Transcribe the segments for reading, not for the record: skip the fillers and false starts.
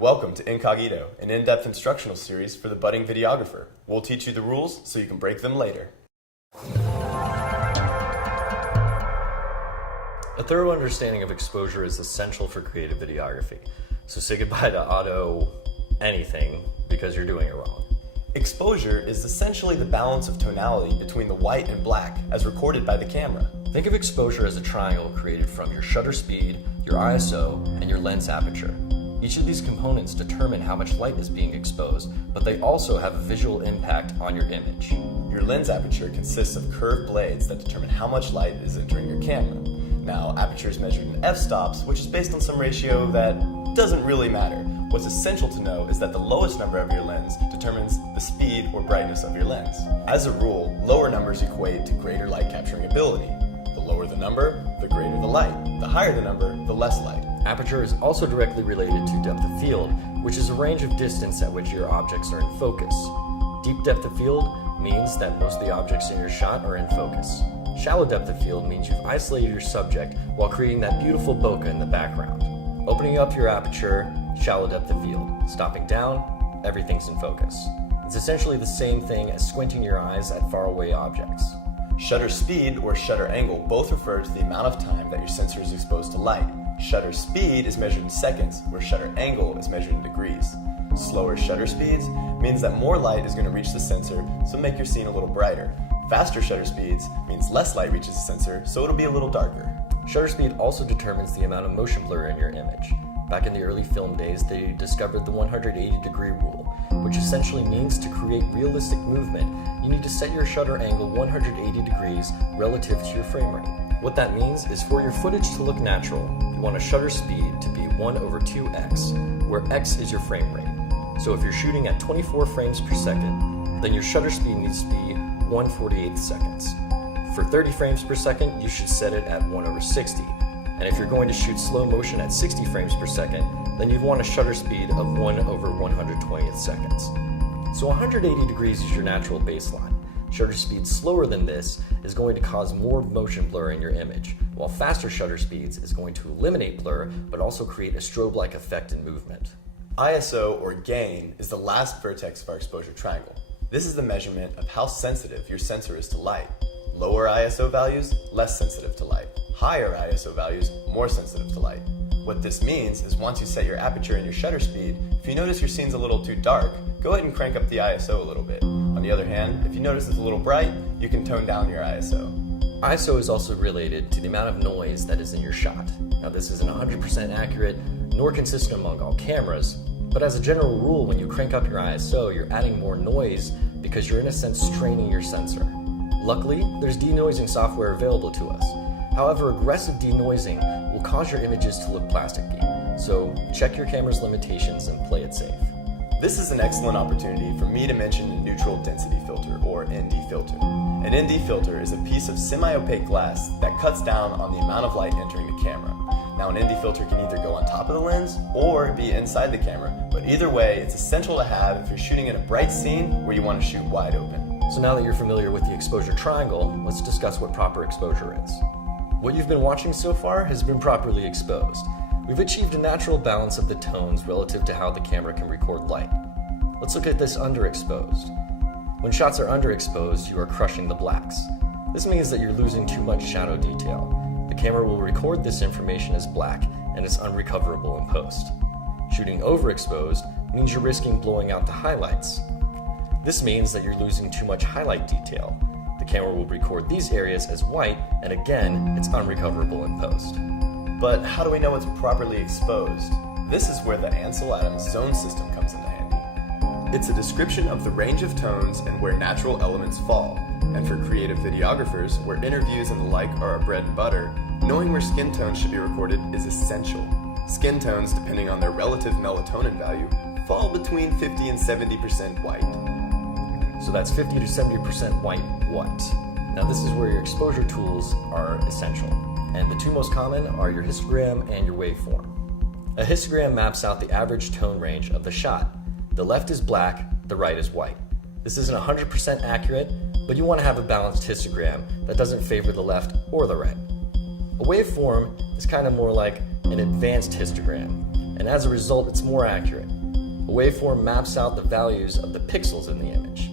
Welcome to InCogito, an in-depth instructional series for the budding videographer. We'll teach you the rules so you can break them later. A thorough understanding of exposure is essential for creative videography. So say goodbye to auto anything because you're doing it wrong. Exposure is essentially the balance of tonality between the white and black as recorded by the camera. Think of exposure as a triangle created from your shutter speed, your ISO, and your lens aperture. Each of these components determine how much light is being exposed, but they also have a visual impact on your image. Your lens aperture consists of curved blades that determine how much light is entering your camera. Now, aperture is measured in f-stops, which is based on some ratio that doesn't really matter. What's essential to know is that the lowest number of your lens determines the speed or brightness of your lens. As a rule, lower numbers equate to greater light capturing ability. The lower the number, the greater the light. The higher the number, the less light. Aperture is also directly related to depth of field, which is a range of distance at which your objects are in focus. Deep depth of field means that most of the objects in your shot are in focus. Shallow depth of field means you've isolated your subject while creating that beautiful bokeh in the background. Opening up your aperture, shallow depth of field. Stopping down, everything's in focus. It's essentially the same thing as squinting your eyes at faraway objects. Shutter speed or shutter angle both refer to the amount of time that your sensor is exposed to light. Shutter speed is measured in seconds, where shutter angle is measured in degrees. Slower shutter speeds means that more light is going to reach the sensor, so make your scene a little brighter. Faster shutter speeds means less light reaches the sensor, so it'll be a little darker. Shutter speed also determines the amount of motion blur in your image. Back in the early film days, they discovered the 180-degree rule, which essentially means to create realistic movement, you need to set your shutter angle 180 degrees relative to your frame rate. What that means is for your footage to look natural, you want a shutter speed to be 1/2x, where x is your frame rate. So if you're shooting at 24 frames per second, then your shutter speed needs to be 1/48 seconds. For 30 frames per second, you should set it at 1/60. And if you're going to shoot slow motion at 60 frames per second, then you'd want a shutter speed of 1/120 seconds. So 180 degrees is your natural baseline. Shutter speed slower than this is going to cause more motion blur in your image, while faster shutter speeds is going to eliminate blur, but also create a strobe-like effect in movement. ISO, or gain, is the last vertex of our exposure triangle. This is the measurement of how sensitive your sensor is to light. Lower ISO values, less sensitive to light. Higher ISO values, more sensitive to light. What this means is once you set your aperture and your shutter speed, if you notice your scene's a little too dark, go ahead and crank up the ISO a little bit. On the other hand, if you notice it's a little bright, you can tone down your ISO. ISO is also related to the amount of noise that is in your shot. Now, this isn't 100% accurate nor consistent among all cameras, but as a general rule, when you crank up your ISO, you're adding more noise because you're in a sense straining your sensor. Luckily, there's denoising software available to us. However, aggressive denoising will cause your images to look plasticky, so check your camera's limitations and play it safe. This is an excellent opportunity for me to mention a neutral density filter, or ND filter. An ND filter is a piece of semi-opaque glass that cuts down on the amount of light entering the camera. Now, an ND filter can either go on top of the lens or be inside the camera, but either way, it's essential to have if you're shooting in a bright scene where you want to shoot wide open. So now that you're familiar with the exposure triangle, let's discuss what proper exposure is. What you've been watching so far has been properly exposed. We've achieved a natural balance of the tones relative to how the camera can record light. Let's look at this underexposed. When shots are underexposed, you are crushing the blacks. This means that you're losing too much shadow detail. The camera will record this information as black, and it's unrecoverable in post. Shooting overexposed means you're risking blowing out the highlights. This means that you're losing too much highlight detail. The camera will record these areas as white, and again, it's unrecoverable in post. But how do we know it's properly exposed? This is where the Ansel Adams zone system comes into handy. It's a description of the range of tones and where natural elements fall. And for creative videographers, where interviews and the like are our bread and butter, knowing where skin tones should be recorded is essential. Skin tones, depending on their relative melatonin value, fall between 50 and 70% white. So that's 50 to 70% white what? Now this is where your exposure tools are essential. And the two most common are your histogram and your waveform. A histogram maps out the average tone range of the shot. The left is black, the right is white. This isn't 100% accurate, but you want to have a balanced histogram that doesn't favor the left or the right. A waveform is kind of more like an advanced histogram, and as a result, it's more accurate. A waveform maps out the values of the pixels in the image.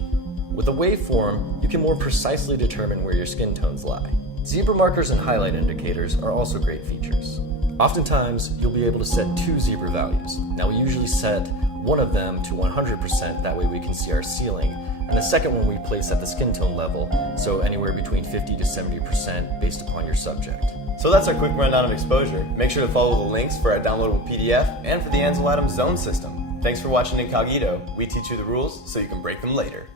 With a waveform, you can more precisely determine where your skin tones lie. Zebra markers and highlight indicators are also great features. Oftentimes, you'll be able to set two zebra values. Now, we usually set one of them to 100%, that way we can see our ceiling, and the second one we place at the skin tone level, so anywhere between 50 to 70% based upon your subject. So that's our quick rundown of exposure. Make sure to follow the links for our downloadable PDF and for the Ansel Adams zone system. Thanks for watching InCogito. We teach you the rules so you can break them later.